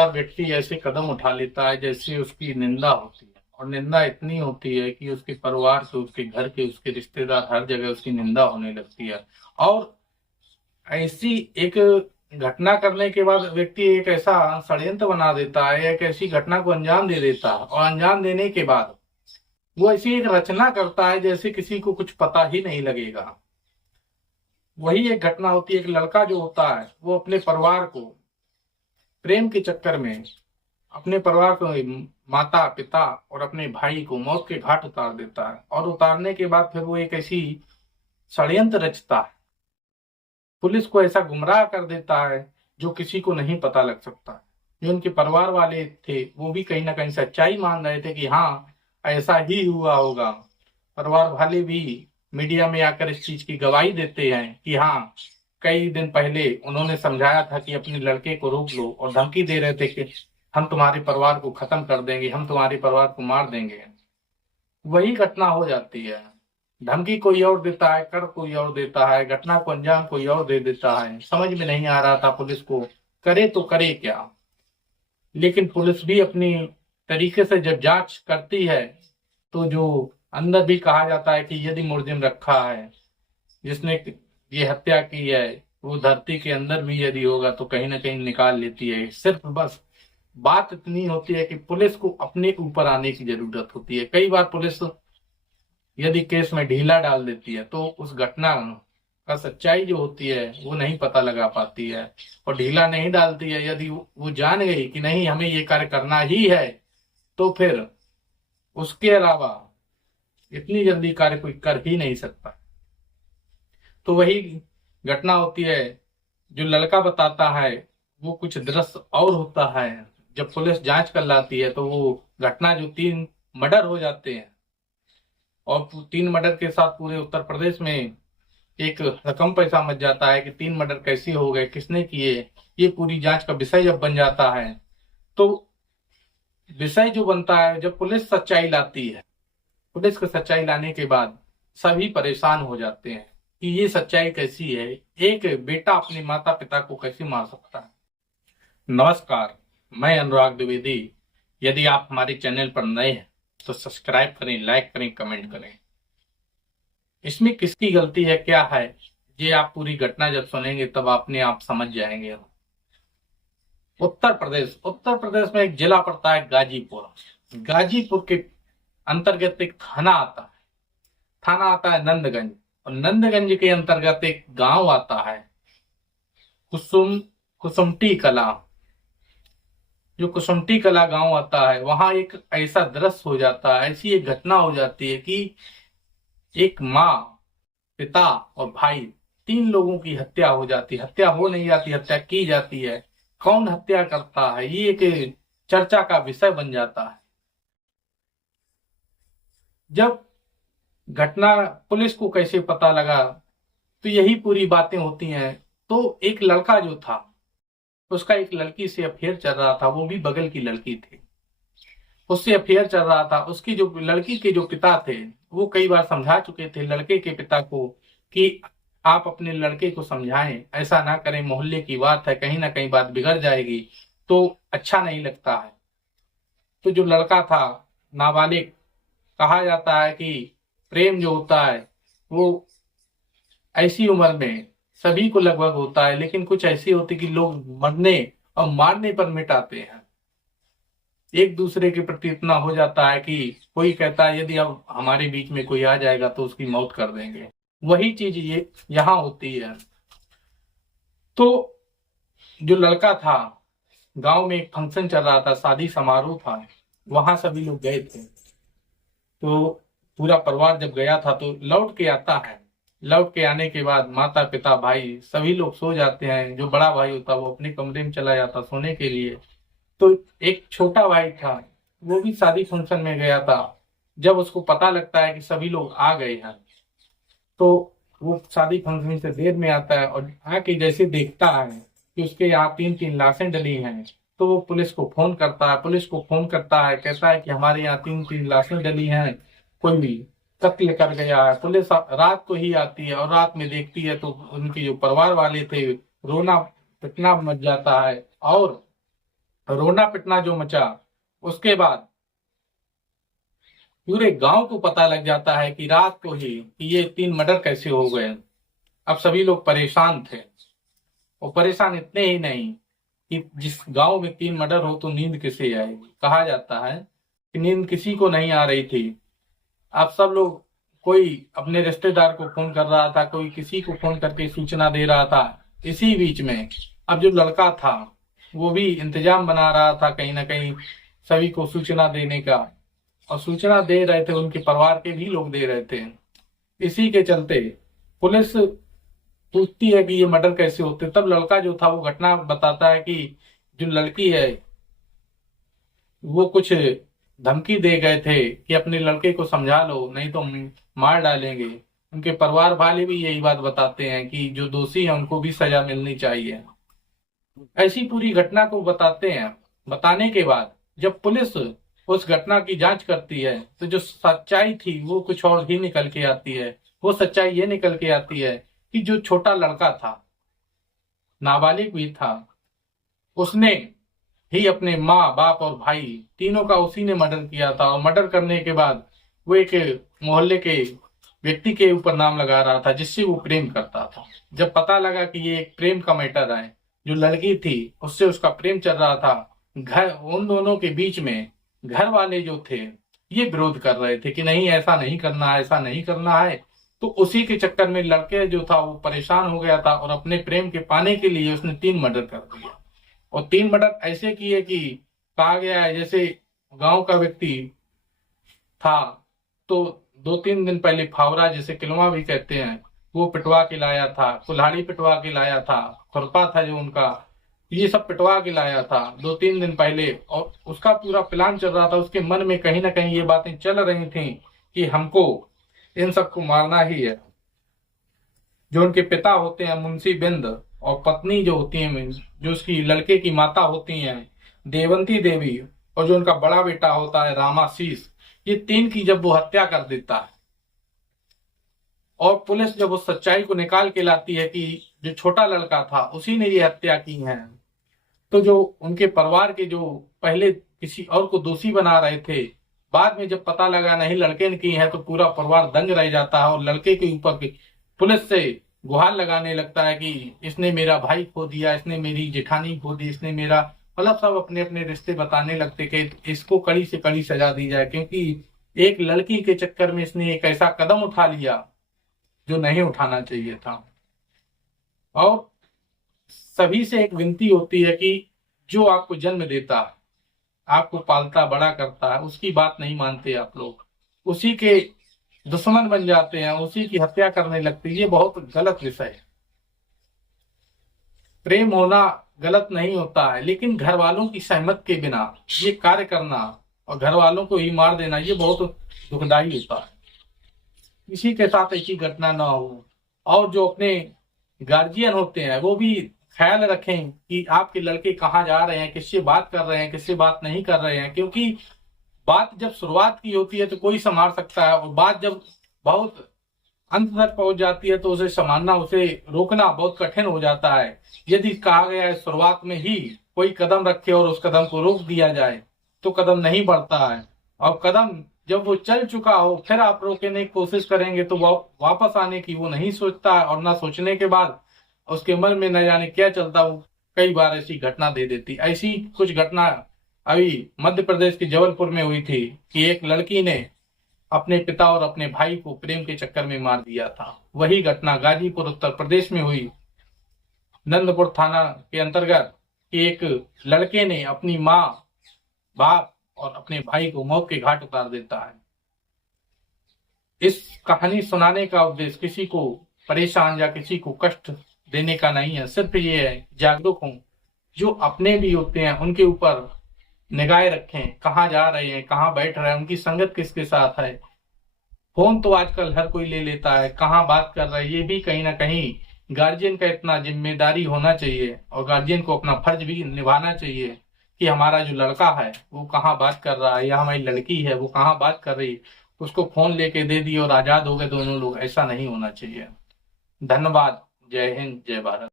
बार व्यक्ति ऐसे कदम उठा लेता है जैसे उसकी निंदा होती है, और निंदा इतनी होती है कि उसके परिवार से, उसके घर के, उसके रिश्तेदार, हर जगह उसकी निंदा होने लगती है। और ऐसी एक घटना करने के बाद व्यक्ति एक ऐसा षड्यंत्र बना देता है, एक ऐसी घटना को अंजाम दे देता है, और अंजाम देने के बाद वो ऐसी एक रचना करता है जैसे किसी को कुछ पता ही नहीं लगेगा। वही एक घटना होती है, एक लड़का जो होता है वो अपने परिवार को प्रेम के चक्कर में, अपने परिवार को, माता पिता और अपने भाई को मौत के घाट उतार देता है। और उतारने के बाद फिर वो एक ऐसी षड्यंत्र रचता है, पुलिस को ऐसा गुमराह कर देता है जो किसी को नहीं पता लग सकता। जो उनके परिवार वाले थे वो भी कहीं ना कहीं सच्चाई मान रहे थे कि हाँ, ऐसा ही हुआ होगा। परिवार वाले भी मीडिया में आकर इस चीज की गवाही देते हैं कि हाँ, कई दिन पहले उन्होंने समझाया था कि अपने लड़के को रोक लो, और धमकी दे रहे थे कि हम तुम्हारे परिवार को खत्म कर देंगे, हम तुम्हारे परिवार को मार देंगे। वही घटना हो जाती है। धमकी कोई और देता है, कर कोई और देता है, घटना को अंजाम कोई और दे देता है। समझ में नहीं आ रहा था पुलिस को करे तो करे क्या। लेकिन पुलिस भी अपनी तरीके से जब जांच करती है तो जो अंदर भी कहा जाता है कि यदि मुलजिम रखा है जिसने ये हत्या की है, वो धरती के अंदर भी यदि होगा तो कहीं ना कहीं निकाल लेती है। सिर्फ बस बात इतनी होती है कि पुलिस को अपने ऊपर आने की जरूरत होती है। कई बार पुलिस यदि केस में ढीला डाल देती है तो उस घटना का सच्चाई जो होती है वो नहीं पता लगा पाती है। और ढीला नहीं डालती है, यदि वो जान गई कि नहीं हमें ये कार्य करना ही है, तो फिर उसके अलावा इतनी जल्दी कार्य कोई कर ही नहीं सकता। तो वही घटना होती है, जो लड़का बताता है वो कुछ दृश्य और होता है। जब पुलिस जांच कर लाती है तो वो घटना, जो 3 मर्डर हो जाते हैं, और 3 मर्डर के साथ पूरे उत्तर प्रदेश में एक रकम पैसा मच जाता है कि 3 मर्डर कैसे हो गए, किसने किए, ये पूरी जांच का विषय जब बन जाता है, तो विषय जो बनता है, जब पुलिस सच्चाई लाती है, पुलिस को सच्चाई लाने के बाद सभी परेशान हो जाते हैं कि ये सच्चाई कैसी है, एक बेटा अपने माता पिता को कैसे मार सकता है। नमस्कार, मैं अनुराग द्विवेदी। यदि आप हमारे चैनल पर नए हैं तो सब्सक्राइब करें, लाइक करें, कमेंट करें। इसमें किसकी गलती है, क्या है, ये आप पूरी घटना जब सुनेंगे तब अपने आप समझ जाएंगे। उत्तर प्रदेश में एक जिला पड़ता है गाजीपुर। गाजीपुर के अंतर्गत एक थाना आता है नंदगंज, और नंदगंज के अंतर्गत एक गांव आता है कुसुमटी कला। जो कुसुमटी कला गांव आता है, वहां एक ऐसा दृश्य हो जाता है, ऐसी एक घटना हो जाती है कि एक माँ, पिता और भाई, 3 लोगों की हत्या हो जाती है। हत्या हो नहीं जाती, हत्या की जाती है। कौन हत्या करता है, ये एक चर्चा का विषय बन जाता है। जब घटना पुलिस को कैसे पता लगा, तो यही पूरी बातें होती हैं। तो एक लड़का जो था, उसका एक लड़की से अफेयर चल रहा था, वो भी बगल की लड़की थी, उससे अफेयर चल रहा था। उसकी जो लड़की के जो पिता थे वो कई बार समझा चुके थे लड़के के पिता को कि आप अपने लड़के को समझाएं, ऐसा ना करें, मोहल्ले की बात है, कहीं ना कहीं बात बिगड़ जाएगी तो अच्छा नहीं लगता है। तो जो लड़का था, नाबालिग, कहा जाता है कि प्रेम जो होता है वो ऐसी उम्र में सभी को लगभग होता है, लेकिन कुछ ऐसी होती कि लोग मरने और मारने पर मिटाते हैं। एक दूसरे के प्रति इतना हो जाता है कि कोई कहता है यदि अब हमारे बीच में कोई आ जाएगा तो उसकी मौत कर देंगे। वही चीज ये यहाँ होती है। तो जो लड़का था, गांव में एक फंक्शन चल रहा था, शादी समारोह था, वहां सभी लोग गए थे। तो पूरा परिवार जब गया था तो लौट के आता है। लौट के आने के बाद माता पिता भाई सभी लोग सो जाते हैं। जो बड़ा भाई होता है वो अपने कमरे में चला जाता सोने के लिए। तो एक छोटा भाई था, वो भी शादी फंक्शन में गया था। जब उसको पता लगता है कि सभी लोग आ गए हैं, तो वो शादी फंक्शन से देर में आता है, और आके जैसे देखता है कि उसके यहाँ 3-3 लाशें डली हैं, तो वो पुलिस को फोन करता है। कहता है कि हमारे यहाँ 3-3 लाशें डली हैं, कोई भी कत्ल कर गया है। पुलिस रात को ही आती है, और रात में देखती है तो उनके जो परिवार वाले थे, रोना पिटना मच जाता है। और रोना पिटना जो मचा, उसके बाद पूरे गांव को पता लग जाता है कि रात को ही कि ये 3 मर्डर कैसे हो गए। अब सभी लोग परेशान थे, और परेशान इतने ही नहीं कि जिस गांव में 3 मर्डर हो तो नींद किसे आएगी। कहा जाता है कि नींद किसी को नहीं आ रही थी। अब सब लोग, कोई अपने रिश्तेदार को फोन कर रहा था, कोई किसी को फोन करके सूचना दे रहा था। इसी बीच में अब जो लड़का था वो भी इंतजाम बना रहा था कहीं ना कहीं सभी को सूचना देने का, और सूचना दे रहे थे, उनके परिवार के भी लोग दे रहे थे। इसी के चलते पुलिस पूछती है कि ये मर्डर कैसे होते। तब लड़का जो था वो घटना बताता है कि जो लड़की है वो कुछ धमकी दे गए थे कि अपने लड़के को समझा लो नहीं तो हम मार डालेंगे। उनके परिवार वाले भी यही बात बताते हैं कि जो दोषी है उनको भी सजा मिलनी चाहिए। ऐसी पूरी घटना को बताते हैं। बताने के बाद जब पुलिस उस घटना की जांच करती है तो जो सच्चाई थी वो कुछ और ही निकल के आती है। वो सच्चाई ये निकल के आती है कि जो छोटा लड़का था, नाबालिग भी था, उसने ही अपने माँ बाप और भाई तीनों का उसी ने मर्डर किया था। और मर्डर करने के बाद वो एक मोहल्ले के व्यक्ति के ऊपर नाम लगा रहा था जिससे वो प्रेम करता था। जब पता लगा कि ये एक प्रेम का मैटर है, जो लड़की थी उससे उसका प्रेम चल रहा था, घर उन दोनों के बीच में घर वाले जो थे ये विरोध कर रहे थे कि नहीं ऐसा नहीं करना है, ऐसा नहीं करना है। तो उसी के चक्कर में लड़के जो था वो परेशान हो गया था और अपने प्रेम के पाने के लिए उसने 3 मर्डर कर दिया। और 3 मर्डर ऐसे किए कि कहा गया है जैसे गांव का व्यक्ति था तो 2-3 दिन पहले फावड़ा, जिसे किलवा भी कहते हैं, वो पिटवा के लाया था, कुल्हाड़ी पिटवा के लाया था, खुरपा था जो उनका, ये सब पिटवा के लाया था 2-3 दिन पहले। और उसका पूरा प्लान चल रहा था। उसके मन में कहीं ना कहीं ये बातें चल रही थी कि हमको इन सबको मारना ही है। जो उनके पिता होते हैं मुंशी बिंद, और पत्नी जो होती है, जो उसकी लड़के की माता होती हैं देवंती देवी, और जो उनका बड़ा बेटा होता है रामाशीष, ये 3 की जब वो हत्या कर देता है और पुलिस जब उस सच्चाई को निकाल के लाती है कि जो छोटा लड़का था उसी ने ये हत्या की है, तो जो उनके परिवार के जो पहले किसी और को दोषी बना रहे थे, बाद में जब पता लगा नहीं लड़के ने की है तो पूरा परिवार दंग रह जाता है और लड़के के ऊपर पुलिस से गुहार लगाने लगता है कि इसने मेरा भाई खो दिया, इसने मेरी जेठानी खो दी, इसने मेरा, मतलब सब अपने अपने रिश्ते बताने लगते कि इसको कड़ी से कड़ी सजा दी जाए, क्योंकि एक लड़की के चक्कर में इसने एक ऐसा कदम उठा लिया जो नहीं उठाना चाहिए था। और सभी से एक विनती होती है कि जो आपको जन्म देता है, आपको पालता बड़ा करता है, उसकी बात नहीं मानते आप लोग, उसी के दुश्मन बन जाते हैं, उसी की हत्या करने लगते हैं। ये बहुत गलत विषय है। प्रेम होना गलत नहीं होता है, लेकिन घर वालों की सहमत के बिना ये कार्य करना और घर वालों को ही मार देना ये बहुत दुखदाई होता है। किसी के साथ ऐसी घटना ना हो। और जो अपने गार्जियन होते हैं वो भी ख्याल रखें कि आपके लड़के कहाँ जा रहे हैं, किससे बात कर रहे हैं, किससे बात नहीं कर रहे हैं, क्योंकि बात जब शुरुआत की होती है तो कोई संभाल सकता है, और बात जब बहुत अंत तक पहुंच जाती है तो उसे संभालना, उसे रोकना बहुत कठिन हो जाता है। यदि कहा गया है शुरुआत में ही कोई कदम रखे और उस कदम को रोक दिया जाए तो कदम नहीं बढ़ता है, और कदम जब वो चल चुका हो फिर आप रोकने की कोशिश करेंगे तो वो वापस आने की वो नहीं सोचता है, और ना सोचने के बाद उसके मन में न जाने क्या चलता, वो कई बार ऐसी घटना दे देती। ऐसी कुछ घटना अभी मध्य प्रदेश के जबलपुर में हुई थी कि एक लड़की ने अपने पिता और अपने भाई को प्रेम के चक्कर में मार दिया था। वही घटना गाजीपुर उत्तर प्रदेश में हुई, नंदपुर थाना के अंतर्गत, एक लड़के ने अपनी माँ बाप और अपने भाई को मौत के घाट उतार देता है। इस कहानी सुनाने का उद्देश्य किसी को परेशान या किसी को कष्ट देने का नहीं है, सिर्फ ये है जागरूक हों, जो अपने भी होते हैं उनके ऊपर निगाह रखें, कहाँ जा रहे हैं, कहाँ बैठ रहे हैं, उनकी संगत किसके साथ है। फोन तो आजकल हर कोई ले लेता है, कहाँ बात कर रहा है ये भी कहीं ना कहीं गार्जियन का इतना जिम्मेदारी होना चाहिए, और गार्जियन को अपना फर्ज भी निभाना चाहिए कि हमारा जो लड़का है वो कहाँ बात कर रहा है, या हमारी लड़की है वो कहाँ बात कर रही है, उसको फोन लेके दे दिए और आजाद हो गए दोनों लोग। ऐसा नहीं होना चाहिए। धन्यवाद। जय हिंद, जय भारत।